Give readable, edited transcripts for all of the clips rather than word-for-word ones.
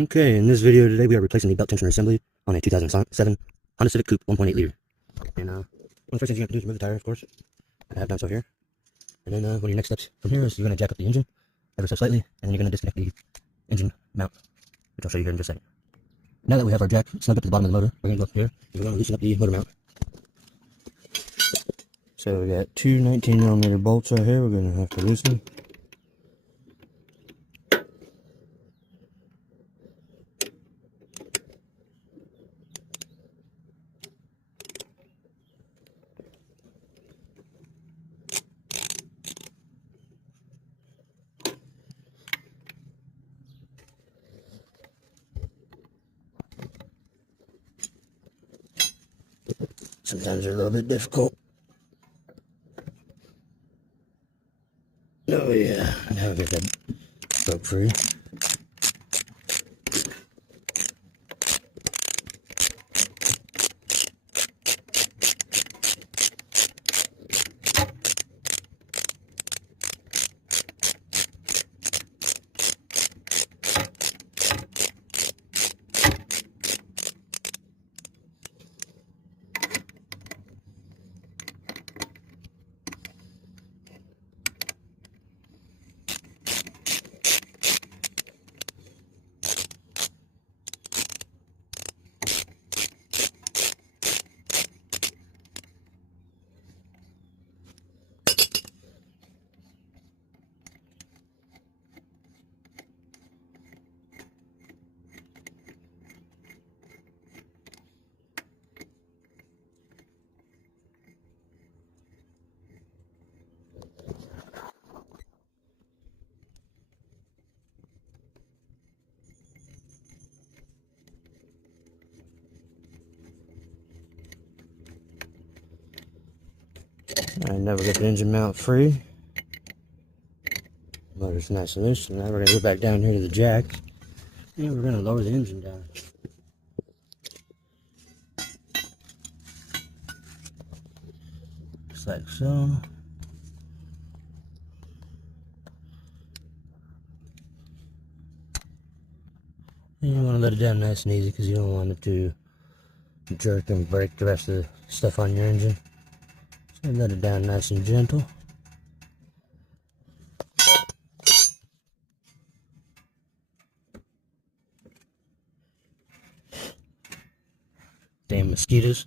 Okay, in this video today we are replacing the belt tensioner assembly on a 2007 Honda Civic Coupe 1.8 liter. And one of the first things you have to do is remove the tire, of course. I have done so here. And then one of your next steps from here is you're going to jack up the engine ever so slightly, and then you're going to disconnect the engine mount, which I'll show you here in just a second. Now that we have our jack snugged up to the bottom of the motor, we're going to go up here and we're going to loosen up the motor mount. So we got two 19mm bolts right here we're going to have to loosen. Sometimes they're a little bit difficult. Oh yeah, now we get that broke free. Alright, now we got the engine mount free. Motor's nice and loose. So now we're going to go back down here to the jack. And we're going to lower the engine down. Just like so. And you want to let it down nice and easy because you don't want it to jerk and break the rest of the stuff on your engine. So let it down nice and gentle. Damn mosquitoes.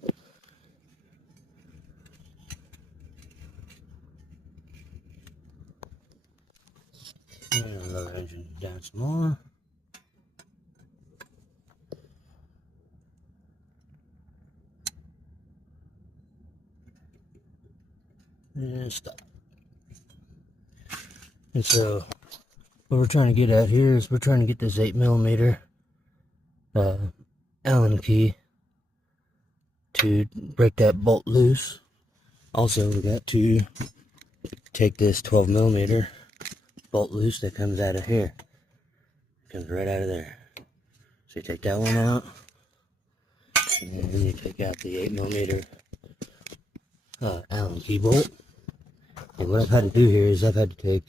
And lower the engine down some more. And stop. And so what we're trying to get at here is we're trying to get this 8mm Allen key to break that bolt loose. Also, we got to take this 12mm bolt loose that comes out of here. It comes right out of there. So you take that one out, and then you take out the 8mm Allen key bolt. And what I've had to do here is I've had to take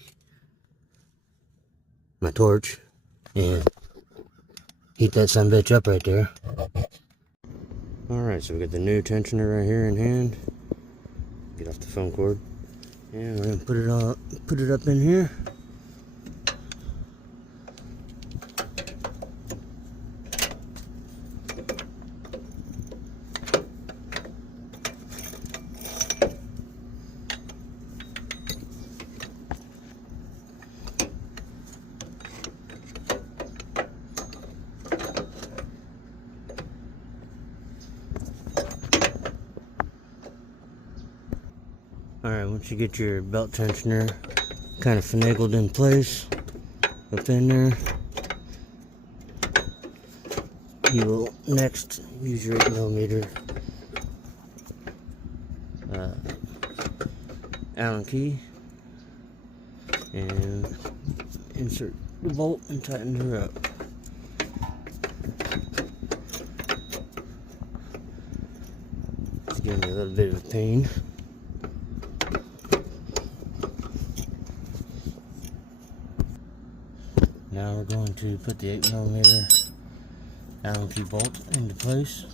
my torch and heat that sumbitch up right there. Alright, so we got the new tensioner right here in hand. Get off the phone cord. And we're gonna put it up in here. Alright, once you get your belt tensioner kind of finagled in place up in there, you will next use your 8mm Allen key and insert the bolt and tighten her up. It's giving me a little bit of a pain. Now we're we're going to put the 8mm Allen key bolt into place.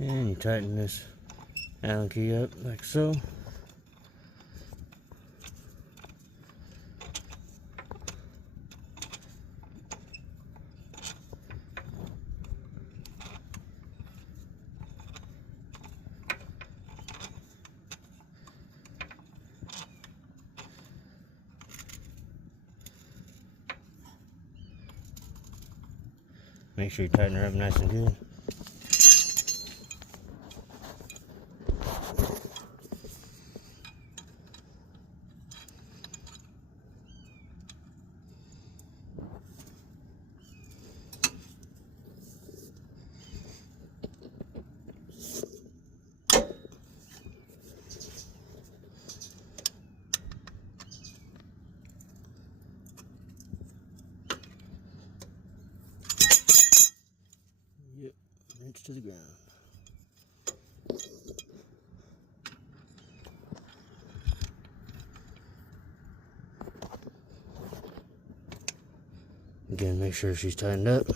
And you tighten this Allen key up like so. Make sure you tighten her up nice and good. Yep, inch to the ground. Again, make sure she's tightened up.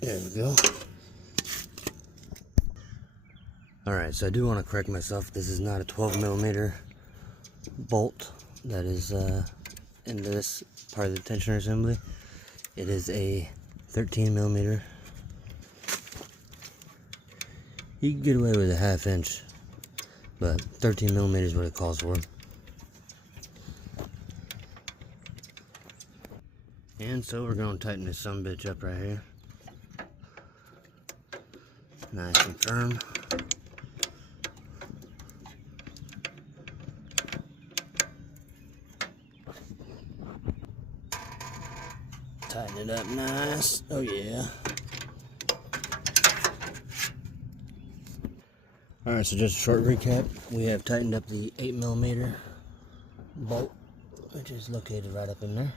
There we go. Alright, so I do want to correct myself. This is not a 12mm bolt that is in this part of the tensioner assembly. It is a 13mm. You can get away with a 1/2 inch, but 13mm is what it calls for. And so we're going to tighten this sumbitch up right here. Nice and firm. Tighten it up nice. Oh yeah. Alright, so just a short recap. We have tightened up the 8mm bolt, which is located right up in there.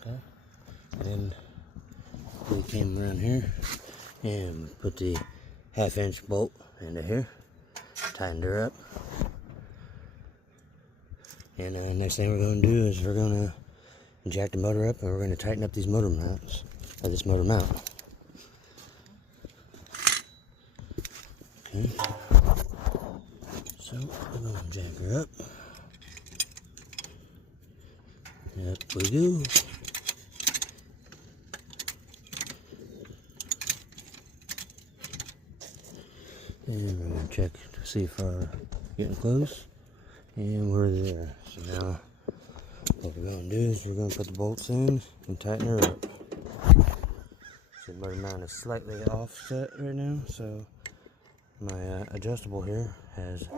Okay. And we came around here and put the 1/2 inch bolt into here. Tightened her up. And next thing we're going to do is we're going to jack the motor up, and we're going to tighten up these motor mounts, or this motor mount. Okay. So we're going to jack her up. Up we go. And we're going to check to see if we're getting close. And we're there. So now what we're going to do is we're going to put the bolts in and tighten her up. So the motor mount is slightly offset right now, so my adjustable here has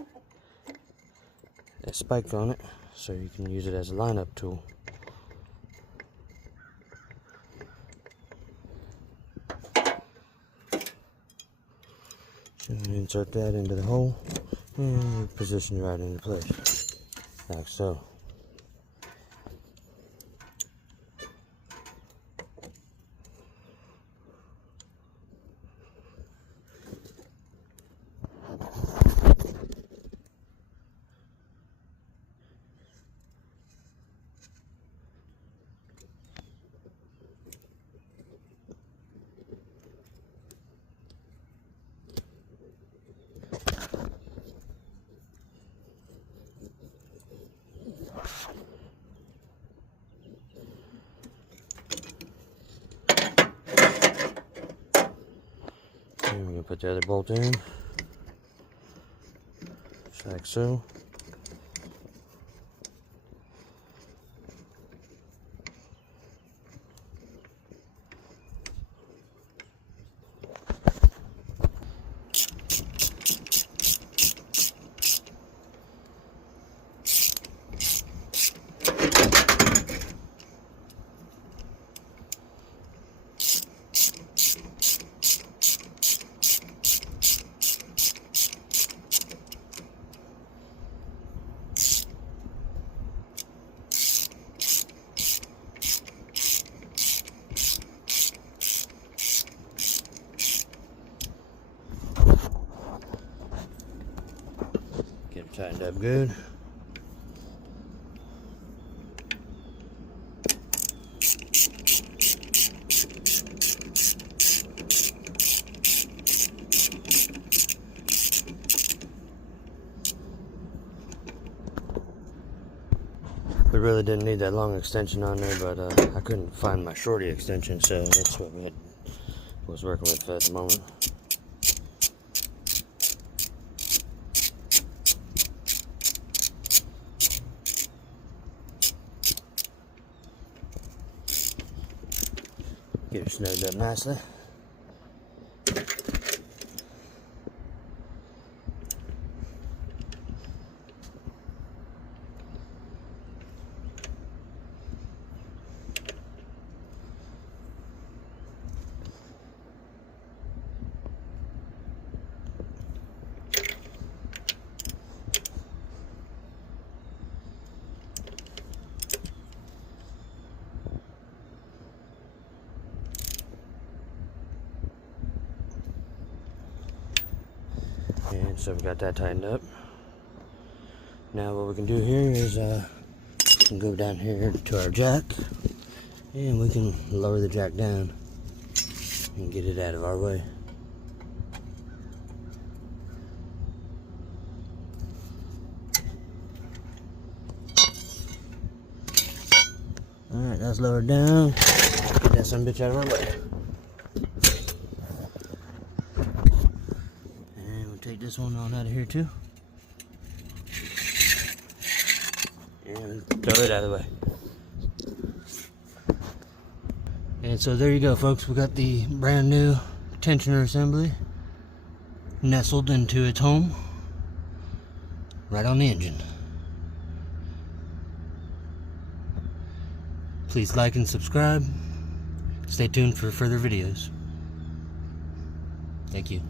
a spike on it, so you can use it as a lineup tool. So insert that into the hole and position it right into place, like so. And we're going to put the other bolt in, just like so. lined up good. We really didn't need that long extension on there, but I couldn't find my shorty extension, so that's what was working with at the moment. Get it snugged up nicely. And so we got that tightened up. Now what we can do here is we can go down here to our jack, and we can lower the jack down and get it out of our way. Alright, that's lowered down. Get that son of a bitch out of our way. Take this one on out of here too, and throw it out of the way. And so there you go, folks. We got the brand new tensioner assembly nestled into its home right on the engine. Please like and subscribe. Stay tuned for further videos. Thank you.